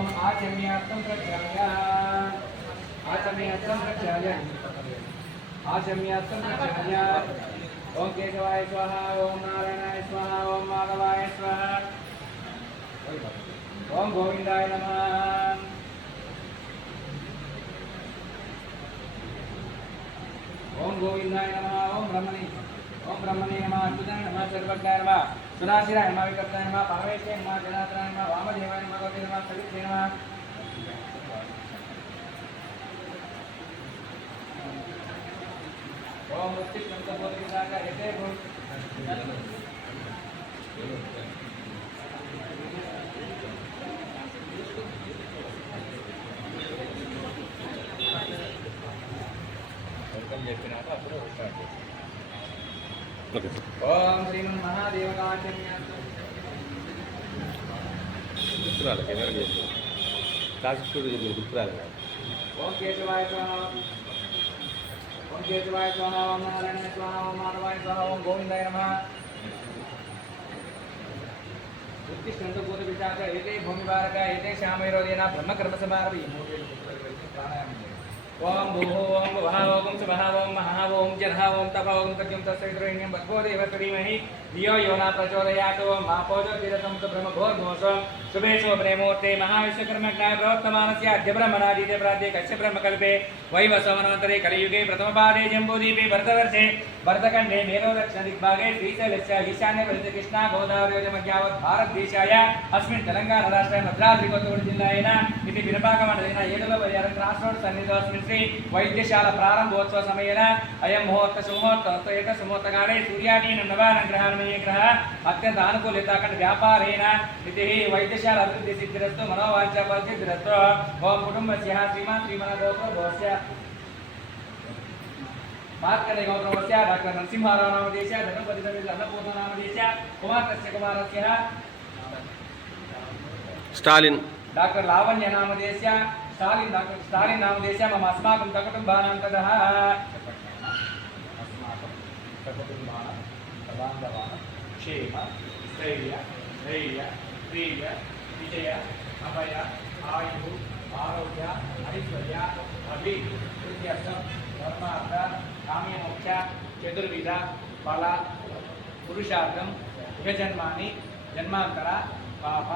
ओम आचम्यात्तं प्रक्षाल्य आचम्यात्तं प्रक्षाल्य आचम्यात्तं प्रक्षाल्य ओम केशवाय स्वाहा ओम नारायणाय स्वाहा ओम माधवाय स्वाहा ओम गोविंदाय नमः ओम गोविंदाय नमः ओम ब्रह्मणे नमः अच्युताय नमः सर्वज्ञाय नमः सुनाशिराय नमः विकर्ताय नमः परमेश्वराय नमः जनार्दनाय नमः वामदेवाय नमः भगवते नमः सवित्रे नमः ओम उत्तिष्ठं तपोधिकाका यते भूत ओम श्रीमन महादेवकाचम्या గుర్తురాలి కెమెరా చేసి క్లాసిక్ స్టూడియో చెప్పి గుర్తురాలి ओम केशवाय स्वाहा ओम केशवाय स्वाहा ओम नारायणाय स्वाहा ओम माधवाय स्वाहा ओम गोविंदाय नमः उत्तिष्ठं तपोधिकाका यते भूमिवारका यते श्यामैरोदेना ब्रह्मकर्मसमारभि ओम भूः ओम भुवः ओम सुवः ओम महः ओम जरः ओम तपः ओम तज्जं तस्सवितुर्वरेण्यं भर्गो देवस्य धीमहि धियो यो न प्रचोदयात् ओम मापोजो तिरतं ब्रह्मघोर्घोषो शुभेशो प्रेमोर्ते महाविश्वकर्मज्ञाय प्रवर्तमानस्य अद्य ब्रह्मणादीते प्राते कस्य ब्रह्मकल्पे वैवस्वमनन्तरे कलियुगे प्रथमपादे जम्बूद्वीपे भरतवर्षे भरतखण्डे मेरो दक्षिणदिग्भागे श्रीशैलस्य ईशान्ये प्रदेशे कृष्णा गोदावरीयोजमध्यावत् भारतदेशाय अस्मिन् तेलङ्गानाराष्ट्रे भद्राद्रिकोत्तूरु जिल्लायेन इति विनपाकमण्डलेन येडुलपर्यारं क्रास् रोड् सन्निधौ अस्मिन् श्री वैद्यशाला प्रारम्भोत्सव समयेन अयं मुहूर्तसुमुहूर्तकाले सूर्यादीनं नवानां ग्रहान्मये ग्रहः अत्यन्त अनुकूलिताखण्ड व्यापारेण इति वैद्यशाला अभिवृद्धि सिद्धिरस्तु मनोवाञ्छा फलसिद्धिरस्तु ओम कुटुम्बस्य श्रीमान् श्रीमनगोत्रस्य मार्कण्डेय गोत्रस्य डॉक्टर नरसिंहराव नामधेयस्य धनुपति समेत अन्नपूर्णा नामधेयस्य कुमारस्य कुमारस्य स्टालिन डॉक्टर लावण्य नामधेयस्य स्टालिन डॉक्टर स्टालिन नामधेयस्य मम अस्माकं सकुटुम्बानां ततः सकुटुम्बानां बान्धवानां क्षेम स्थैर्य धैर्य प्रिय विजय अभय आयु आरोग्य ऐश्वर्य अभिवृद्ध्यर्थं धर्मार्थ काम्यमोक्ष चतुर्विध फल पुरुषार्थं युगजन्मानि जन्मांतर पाप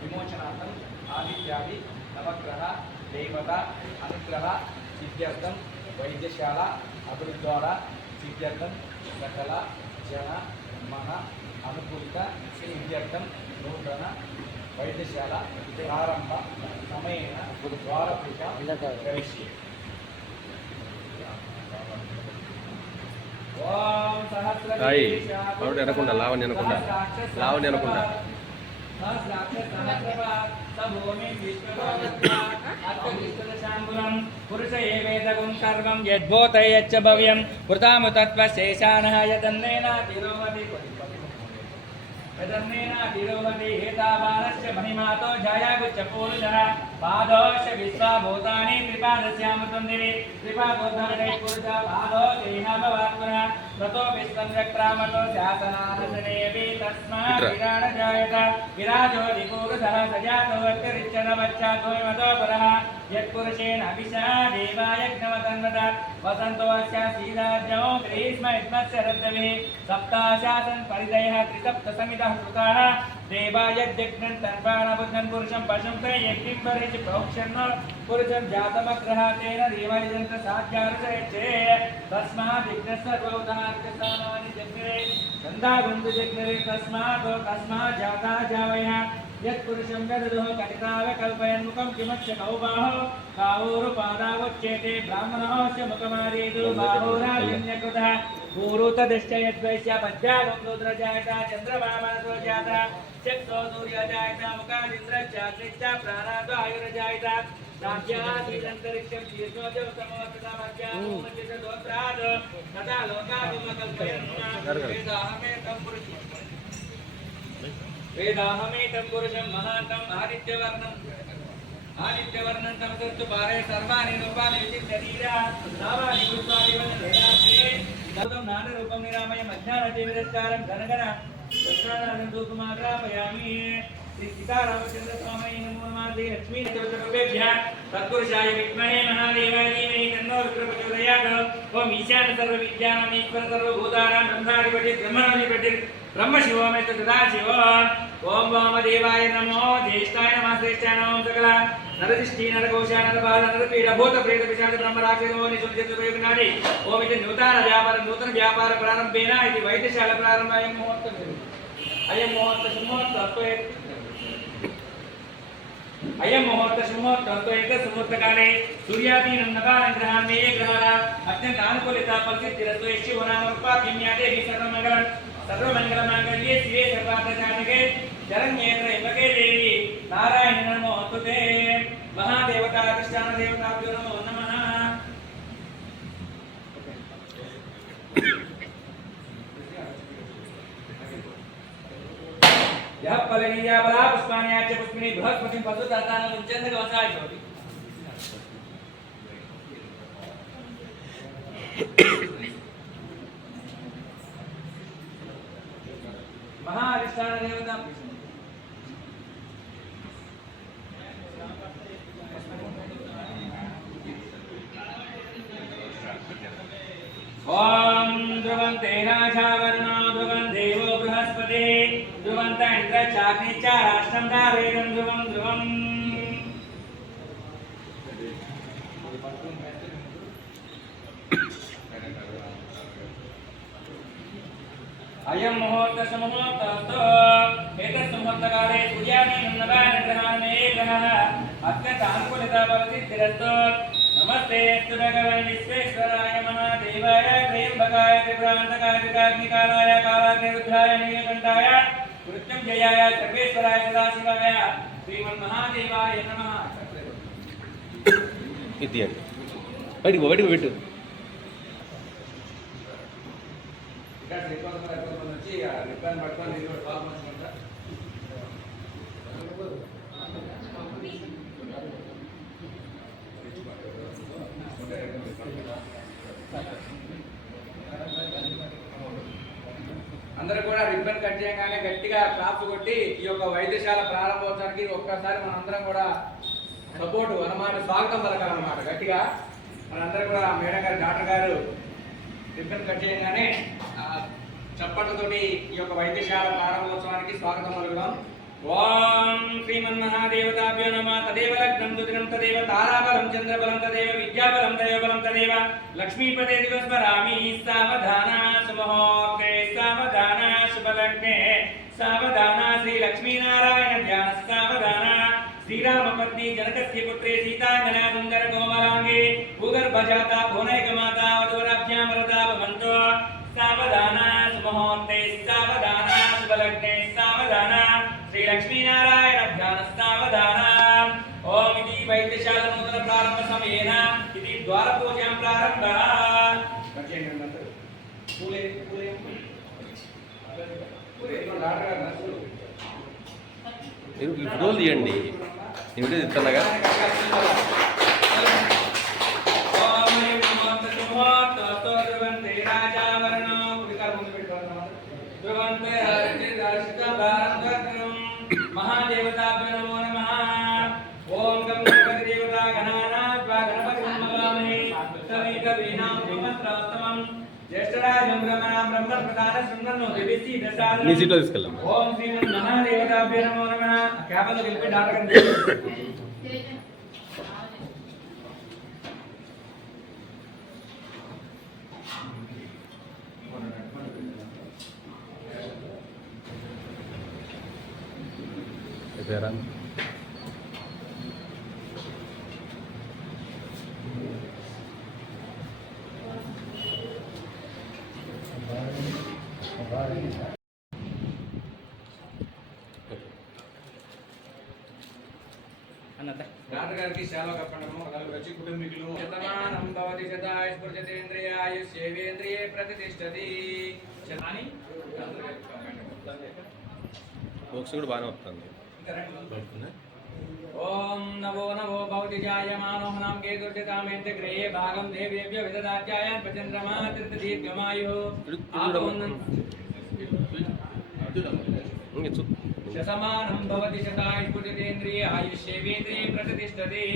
विमोचनार्थं आदित्यादि नवग्रह देवता अनुग्रह सिद्ध्यर्थं वैद्यशाला अभिवृद्ध्वारा सिद्ध्यर्थं सकल जन मन अनुकूलित सिद्ध्यर्थं नूतन वैद्यशाला प्रारंभ समयेन द्वारपूजा करिष्ये ओम सहस्रलीशाय అనకుండా లావణ్య అనకుండా లావణ్య అనకుండా पुरुष एवेदगुं सर्वं यद्भूतयच्च भव्यं कृतामुतत्वशेषानः यदन्नेनातिरोहति यदन्नेनातिरोहति हेतावानस्य महिमातो जायागुच्छपूरुषः पादोश्च विश्वाभूतानि त्रिपादस्यामृतं दिवि त्रिपादोद्धरणे पुरुषः पादो देहभवात्मनः ततो विश्वं व्यक्रामतो शासनानसनेऽपि तस्मात् विराजजायत विराजो दिपुरुषः सजातो वक्तरिच्छनवच्चाद्वयमतो पुरः यत्पुरुषेण अभिषा देवायज्ञवतन्वदत् वसन्तो अस्य सीदाज्ञो ग्रीष्म युग्मस्य रद्धविः सप्ताशासन् परिदयः त्रिसप्तसमितः कृताः देवायज्ञं तन्वानबुद्धं पुरुषं पशुं यज्ञं परिच प्रोक्षन् पुरुषं जातमग्रहातेन देवायजन्त साध्यारुषयच्छे तस्मात् यज्ञस्य सर्वोदाहर्कसामानि जग्रे गन्धागुन्धु जग्रे तस्मात् जाता जावयः यत्पुरुषं यदुः कटिताव कल्पयन्मुखं किमच्च कौबाहो कावोरुपादावोच्येते ब्राह्मणोऽस्य मुखमादीतु बाहोराजन्यकृतः पूरुतदश्च यद्वैश्य पद्यागं रुद्रजायता चन्द्रभावनतो जाता चक्षो सूर्यजायता मुखादिन्द्रश्चात्रिश्च प्राणादो आयुर्जायता राज्यासीदन्तरिक्षं शीर्षोजसमोत्तमज्ञानोमचितदोत्राद् तथा वेदाहमेतं पुरुषं महान्तम् आदित्यवर्णं तमसस्तु पारे सर्वाणि रूपाणि विचिन्त्यधीरा नामानि पुष्पाणि वेदान्ते तदं नानरूपं निरामयम् अज्ञानतिमिरस्कारं घनघन दक्षाणानं धूपमाग्रापयामि श्री सीतारामचंद्र स्वामी नमो नमः। श्री लक्ष्मी नमोभ्यः तत्पुरुषाय विद्महे महादेवाय धीमहि तन्नो रुद्रः प्रचोदयात्। ओम ईशान सर्वविद्यानां ईश्वर सर्वभूतानां ब्रह्माधिपति ब्रह्मणोऽधिपति ब्रह्मशिवोऽमेत सदाशिव। ओम वामदेवाय नमो। ज्येष्ठाय नमः श्रेष्ठाय नमः। सकल नरदिष्टि नरकोशाय नरपाल नरपीड भूत प्रेत पिशाच ब्रह्मराक्षसो निशुद्धचतुर्युगनादि। ओम इति नूतन व्यापार प्रारंभेन इति वैद्यशाला प्रारंभ अयं मुहूर्त शुभमुहूर्त सुमुहूर्तकाले सूर्यादीनं नवानां ग्रहान् मे ग्रहाः अत्यन्त अनुकूलिता फलसिद्धिरस्तु यश्चिवो नाम रूपाभ्यं देवी सर्वमङ्गलमाङ्गल्ये शिवे सर्वार्थसाधके शरण्ये त्र्यम्बके देवी नारायणि नमोऽस्तुते। महादेवता अधिष्ठान देवताभ्यो नमो नमः। यह फलनीया बला पुष्पाण्याच पुष्पिनी बृहस्पतिं वसुदातानं चन्द्रवसाय भवति। महाधिष्ठान देवता ओम ध्रुवन्ते राजावर्णो ध्रुवं देवो बृहस्पति ध्रुवन्त इन्द्र चाग्नि च राष्ट्रं धारयेदं ध्रुवं ध्रुवम्। अयं मुहूर्त सुमुहूर्तस्तु एतत् मुहूर्तकाले सूर्यादीनं नवानां ग्रहान् मे ग्रहाः अत्यन्त अनुकूलिता फलसिद्धिरस्तु। नमस्ते अस्तु भगवन् विश्वेश्वराय महादेवाय त्र्यम्बकाय त्रिपुरान्तकाय त्रिकाग्निकालाय कालाग्निरुद्राय नीलकण्ठाय मृत्युञ्जयाय सर्वेश्वराय सदाशिवाय श्रीमन्महादेवाय नमः। ఇది అండి బయటికి పెట్టు వచ్చి రిబ్బన్ పట్టుకొని పాల్పంచుకుంటా అందరూ కూడా రిబ్బన్ కట్ చేయగానే గట్టిగా క్లాప్స్ కొట్టి ఈ యొక్క వైద్యశాల ప్రారంభోత్సవానికి ఒక్కసారి మనందరం కూడా సపోర్టు అన్నమాట స్వాగతం పలకాలన్నమాట గట్టిగా మనందరూ కూడా మేడం గారు డాక్టర్ గారు రిబ్బన్ కట్ చేయగానే చప్పట్లతోటి ఈ యొక్క వైద్యశాల ప్రారంభోత్సవానికి స్వాగతం పలుకుదాం। ఓం శ్రీమన్మహాదేవతాభ్యో నమః। తదేవ లగ్నం దుదినం తదేవ తారాబలం చంద్రబలం తదేవ విద్యాబలం దైవబలం తదేవ లక్ష్మీపదే దివస్మరామి సావధాన సుముహూర్తే సావధాన శుభలగ్నే సావధాన శ్రీ లక్ష్మీనారాయణ ధ్యాన సావధాన శ్రీరామపత్ని జనకస్య పుత్రే సీతాంగనా సుందర కోమలాంగే భూగర్భజాత భువనైకమాతా వధువరాభ్యాం వరదా భవంతు। सावधान सुमुहूर्ते सावधान शुभलग्ने सावधान श्री लक्ष्मीनारायण ध्यान सावधान। ओम इति वैद्यशाला नूतन प्रारंभ समयेन इति द्वार पूजां प्रारम्भः। మీరు ఈ ఫోటోలు తీయండి నేను వీడియో తీస్తున్నాగా महादेवताभ्यो नमो नमः। ओम गणपति देवता गणानां गणपतिं नमामि समेकवीणां ब्रह्मस्त्रास्तमं ज्येष्ठराजं ब्रह्मणां ब्रह्मप्रदान सुन्दरनो दिविसी दशादनं నీ సీట్లో తీసుకెళ్ళాం। ओम श्री महादेवताभ्यो नमो नमः। कैमरा दिलपे డాక్టర్ గారు పేరా డాక్టర్ గారికి సేవ కప్పడము వచ్చి కుటుంబీకులు శతమానం భవతి శతాయుష్పురుషతేంద్రియాయుష్యేవేంద్రియే ప్రతిష్టతి అని బోక్స్ కూడా బాగానే వస్తుంది। ओम नवो नवो भवति जायमानो नाम के दुर्जतामेन्ते गृहे भागं देवेभ्यो विददात्यायन पचन्द्रमा तीर्थदीर्घमायुः आगमनं शतमानं भवति शतायुष्येन्द्रिये आयुष्येवेन्द्रिये प्रतिष्ठते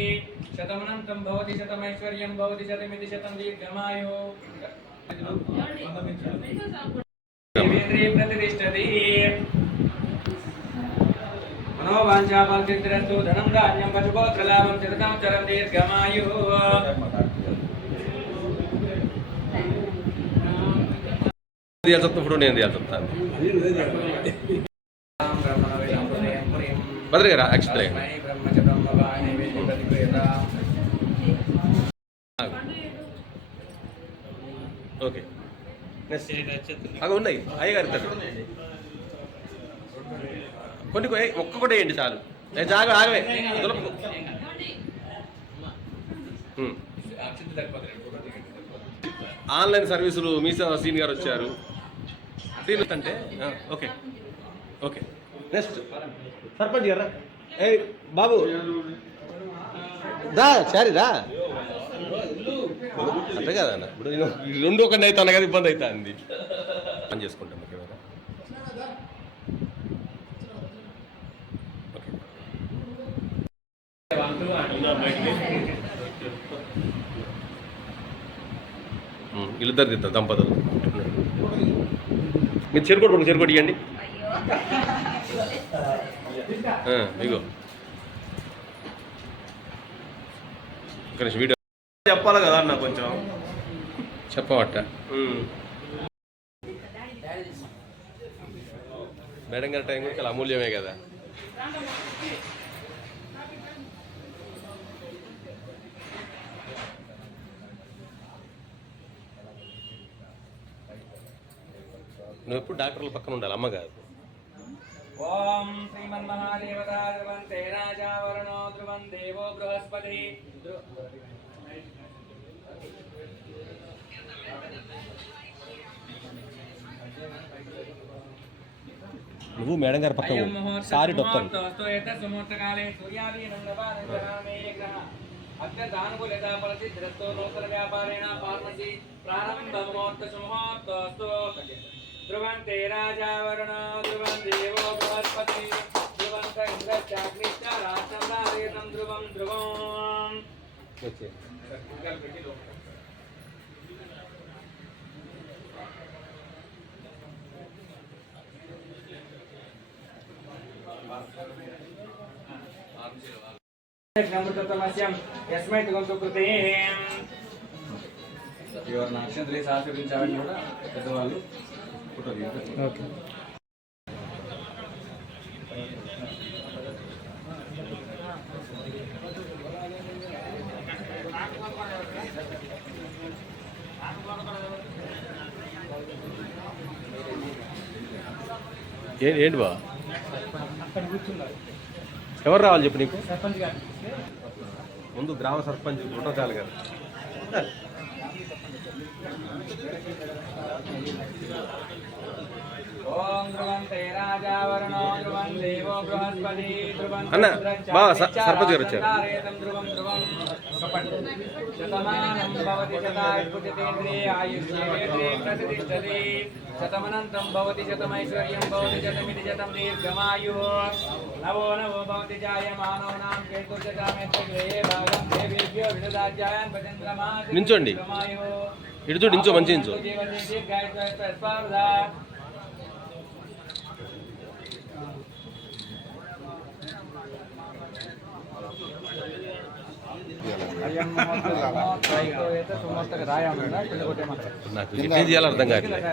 शतमनन्तं भवति शतमैश्वर्यं भवति शतमिति शतं दीर्घमायुः देवेन्द्रिये प्रतिष्ठते मनोवाञ्छाफलसिद्धिरस्तु धनं धान्यं पशुपौत्रलाभं शतकं चरं दीर्घमायुः ఫోటో నేను చెప్తాను బద్రి గారు యాక్చువల్లీ ఓకే అవి ఉన్నాయి అయ్యగారు ఇద్దరు కొన్ని ఒక్కొక్కటి వేయండి చాలు జాగ ఆగవే ఆన్లైన్ సర్వీసులు మీ సీన్ గారు వచ్చారు అంటే ఓకే ఓకే నెక్స్ట్ సర్పంచ్ గారా ఏ బాబు దా సారీ రా అంతే కదా అన్న ఇప్పుడు నేను రెండు ఒకటి అవుతాను కదా ఇబ్బంది అవుతుంది పని చేసుకుంటాం ఓకే వీళ్ళిద్దరు తింటారు దంపతులు మీరు చెరుకోటి ఇవ్వండి ఇగో వీడియో చెప్పాలి కదా అన్న కొంచెం చెప్పవట్ట మేడం గారి టైం చాలా అమూల్యమే కదా నువ్వు ఎప్పుడు డాక్టర్ల పక్కన ఉండాలి అమ్మ కాదు ఓం శ్రీమన్మహాదేవతా ధ్రువంతే రాజా వరుణో ధ్రువం దేవో బృహస్పతి నువ్వు మేడం గారి పక్కన సారీ డాక్టర్ సుముహూర్తకాలే అత్యధానుకూలత ఫలసిద్ధిరస్తో నూతన వ్యాపారేణ ఫార్మసీ ప్రారంభముహూర్త సుముహూర్తస్తు ధ్రువంతే రాజా వరుణో ధ్రువం దేవో బృహస్పతి ధ్రువంత ఇంద్రశ్చాగ్నిశ్చ రాష్ట్రం ధ్రువం ధ్రువం యస్మై తుగంతు కృతే ఎవరిని అక్షంతలు ఆశీర్వించాలని కూడా పెద్దవాళ్ళు ఫోటో ఓకే ఏంటి బా ఎవరు రావాలి చెప్పు నీకు సర్పంచ్ గారు ముందు గ్రామ సర్పంచ్ ఫోటో చాలు కదా ఓం ధ్రువంతే రాజా వరుణో ధ్రువం దేవో బృహస్పతి ధ్రువం అన్న బావ సర్పంచ్ గారు వచ్చారు ధ్రువం ధ్రువం శతమానం భవతి శతాయుష్యేంద్రియే ఆయుష్యేంద్రియే ప్రతిష్ఠతి శతమనంతం భవతి శతమైశ్వర్యం భవతి శతమితి శతం దీర్ఘమాయుః నవో నవో భవతి జాయమానోనాం కేతుర్జామేత్రే భాగం దేవేభ్యో విదదాజ్యాయన్ భజేంద్రమా నించోండి ఇటు చూడు నించో మంచి నించో నాకు ఎట్లా చేయాలో అర్థం కావట్లేదు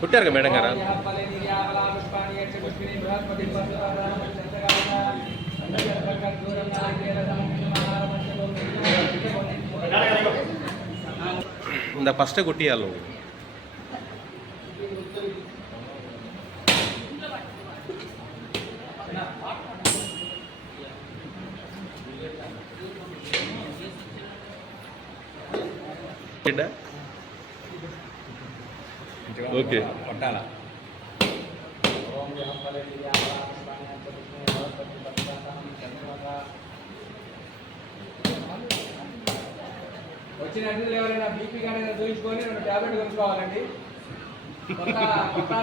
పుట్టారు కదా మేడం గారు ఇందా ఫస్టే కొట్టియాలి నువ్వు ఓకే కొట్టాలా వచ్చిన అతిథులు ఎవరైనా బీపీ కానీ చూపించుకొని 2 టాబ్లెట్ కొనుక్కోవాలండి.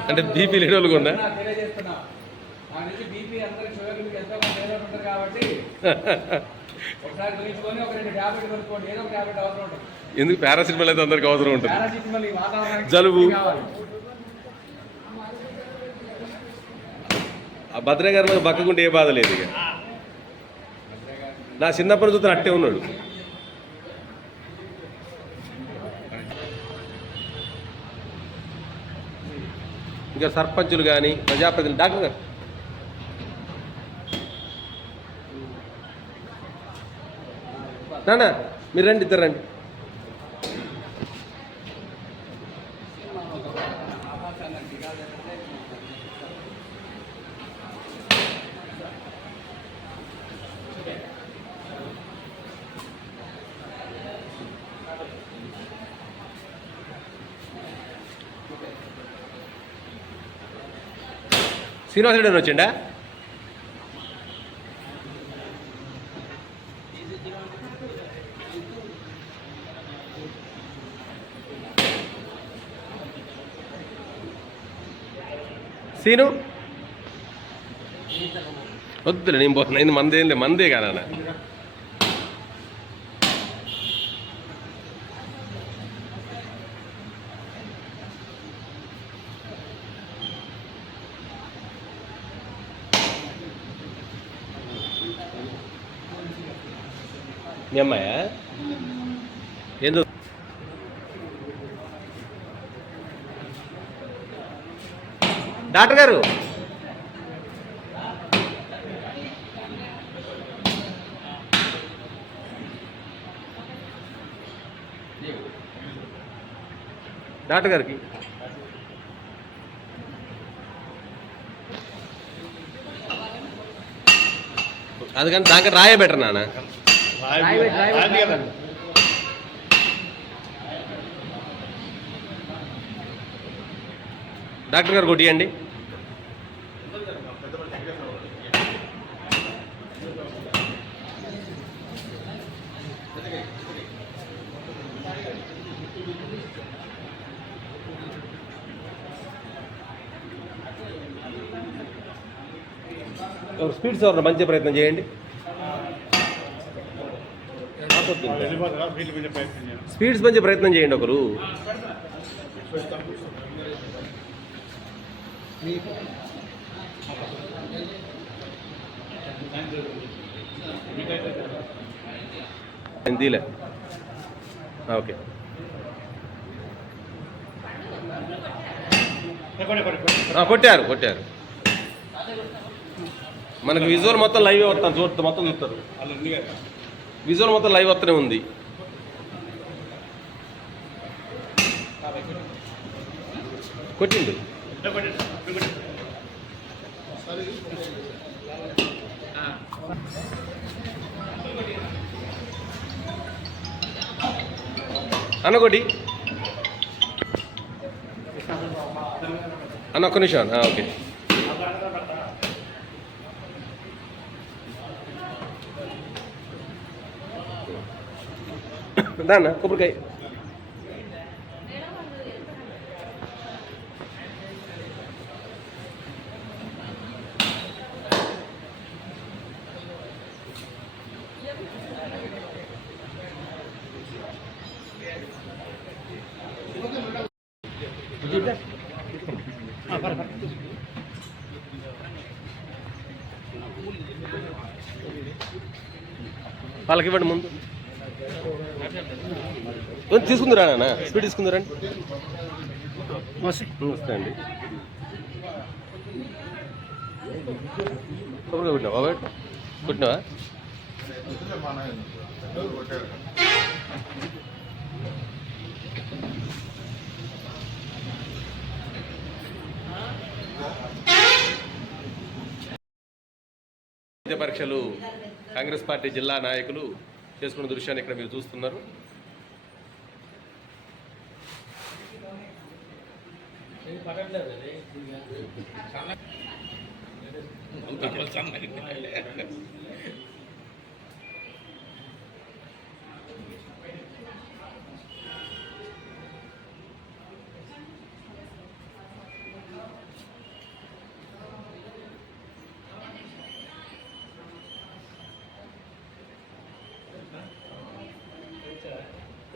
అంటే బీపీ లేని వాళ్ళు కూడా తెలియజేస్తున్నాం. ఆ నుంచి బీపీ అందరికి షుగర్ ఎంతో కొంత ఏదో ఉంటుంది కాబట్టి ఒకసారి చూపించుకొని ఒక 2 టాబ్లెట్ కొనుక్కోండి. ఏదో ఒక టాబ్లెట్ అవసరం ఉంటుంది. ఎందుకు పారాసిటమాల్ అయితే అందరికి అవసరం ఉంటుంది. పారాసిటమాల్ ఈ వాతావరణానికి జలుబు కావాలి. ఆ భద్ర గారు బక్కకుంటే ఏ బాధ లేదు. ఇక నా చిన్నప్పటి చూస్తే అట్టే ఉన్నాడు. ఇంకా సర్పంచులు కానీ ప్రజాప్రతినిధులు డాక్టర్ గారు నాన్న మీరు రండి, ఇద్దరు రండి. శ్రీనివాసరెడ్డి అని వచ్చిండా? సీను వద్దులే, నేను పోతున్నా. ఇది మందేం లేదు, మందే కదా. మీ అమ్మాయా ఏందో డాక్టర్ గారు డాక్టర్ గారికి అది కానీ దానికి రాయే బెటర్ నాన్న. డాక్టర్ గారు కొట్టియండి. స్పీడ్స్ ఎవరు మంచి ప్రయత్నం చేయండి. స్పీడ్స్ మంచి ప్రయత్నం చేయండి ఒకరు. హిందీలే ఓకే. కొట్టారు కొట్టారు. మనకు విజువల్ మొత్తం లైవ్ వస్తాను చూస్తారు, మొత్తం చూస్తారు. విజువల్ మొత్తం లైవ్ వస్తూనే ఉంది. కొట్టిండు అన్నకోటి అన్న ఒక్క నిమిషం. ఓకే దాన్న కొబ్బరికాయ వాళ్ళకి ఇవ్వండి ముందు. తీసుకుందిరా నాన్న, స్పీడ్ తీసుకుందిరండి. నమస్తే అండి. కొబ్బరికాయ కొట్టినావా బాబా? కొట్టినావా? పరీక్షలు కాంగ్రెస్ పార్టీ జిల్లా నాయకులు చేసుకున్న దృశ్యాన్ని ఇక్కడ మీరు చూస్తున్నారు.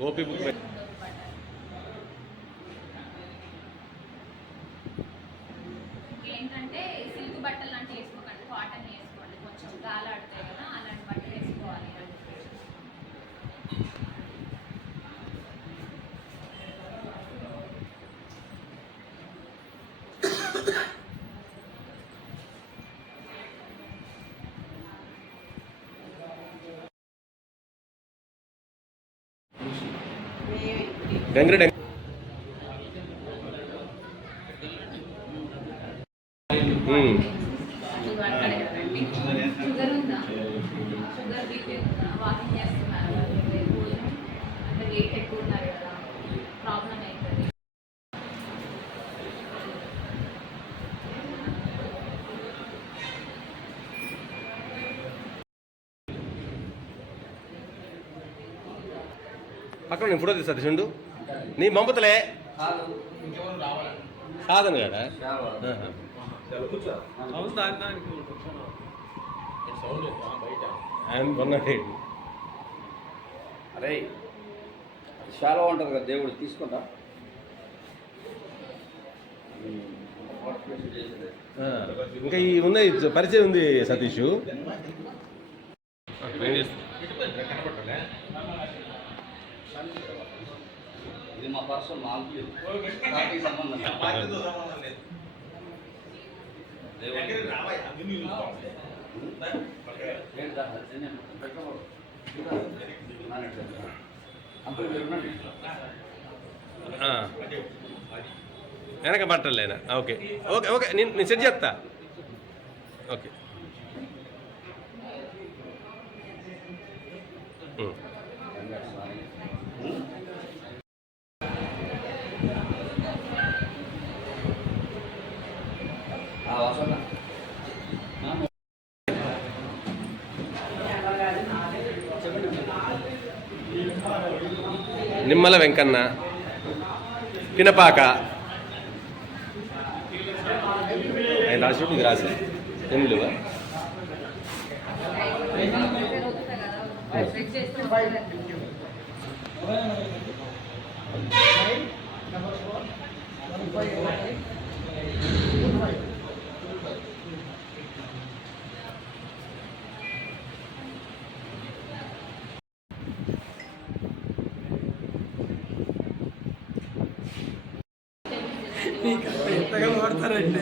ఓపీ బుక్ ఏంటంటే సిల్క్ బట్టలు లాంటివి వేసుకోకండి, కాటన్ వేసుకోండి, కొంచెం గాలాడుతాయి కదా అలాంటి బట్టలు వేసుకోవాలి. గంగిరెడ్డి షుగర్ ఉందా? షుగర్ బీపీ ఉందా? వాకింగ్ చేస్తున్నారు అంటే వెయిట్ ఎక్కువ ఉన్నారు కదా, ప్రాబ్లం అవుతుంది. పక్కన నేను ఫోటో తీస్తా సతీషుండు నీ మమ్మతలే సాధన కదా ఆయన కొన్నాడు. అరే చాలా ఉంటుంది కదా దేవుడు తీసుకుంటా. ఇంకా ఈ ఉన్నాయి పరిచయం ఉంది సతీష్. ఇది మా పర్సన్ మాకు సంబంధం వెనక పట్టలేనా? ఓకే ఓకే ఓకే నేను సెట్ చేస్తా. ఓకే నిమ్మల వెంకన్న, పినపాక ఆయన రాసి ఇది రాసి ఎన్ని ఎంతగా వాడతారండి,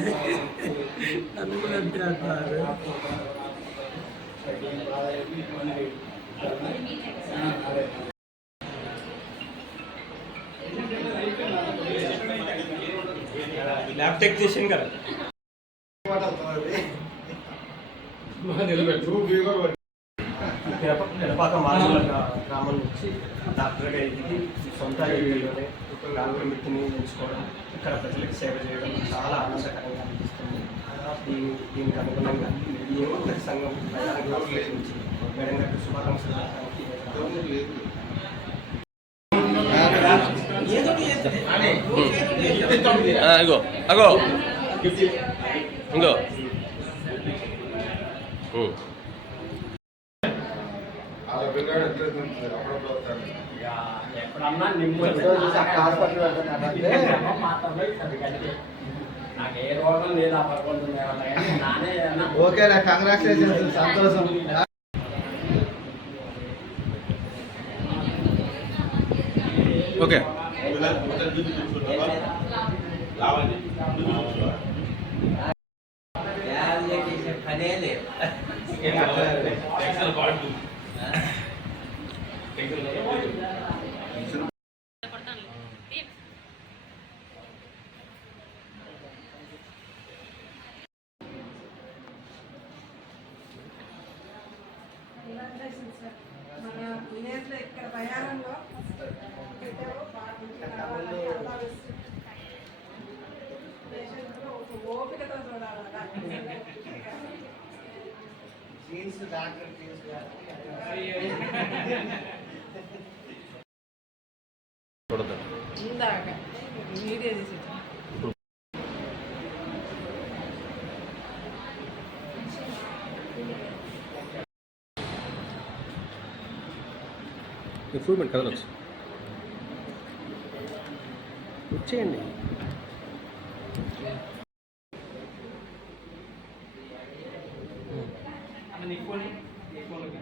నన్ను కూడా అంతే అంటారు. ల్యాబ్ టెక్నీషియన్ కదా నిలపాక మానవుల గ్రామం నుంచి డాక్టర్గా ఎదిగి సొంత ఏరియాలోనే డాక్టర్ వృత్తిని ఎంచుకోవడం, ఇక్కడ ప్రజలకు సేవ చేయడం చాలా ఆనందకరంగా అనిపిస్తుంది. దీనికి అనుగుణంగా ఈ ప్రతి సంఘం నుంచి మేడం గారికి శుభాకాంక్షలు అగో అగో ఇంకో ఎప్పుడన్నా హాస్పిటల్ నాకు ఏ రోగం లేదు, ఆ పడుకుంటున్నా. ఓకేనా, కంగ్రాచులేషన్స్, సంతోషం. ఓకే మన విలేజ్లో ఇక్కడ బయారంలో పెట్టారు బాగా పేషెంట్లు ఒక ఓపికతో చూడద్దు ఇందాక వీడియో తీసి ఇంప్రూవ్మెంట్ కదలొచ్చు వచ్చేయండి నీ ఫోన్ నీ ఫోన్లోకి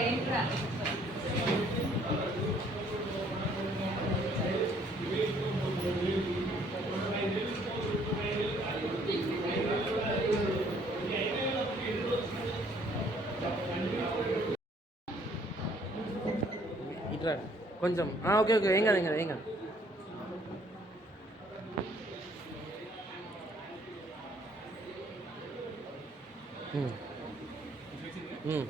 ఏంట్రా ఇట్లా కొంచెం ఓకే ఓకే ఏం కాదు ఏం కాదు ఏం కాదు ఉమ్. ఉమ్.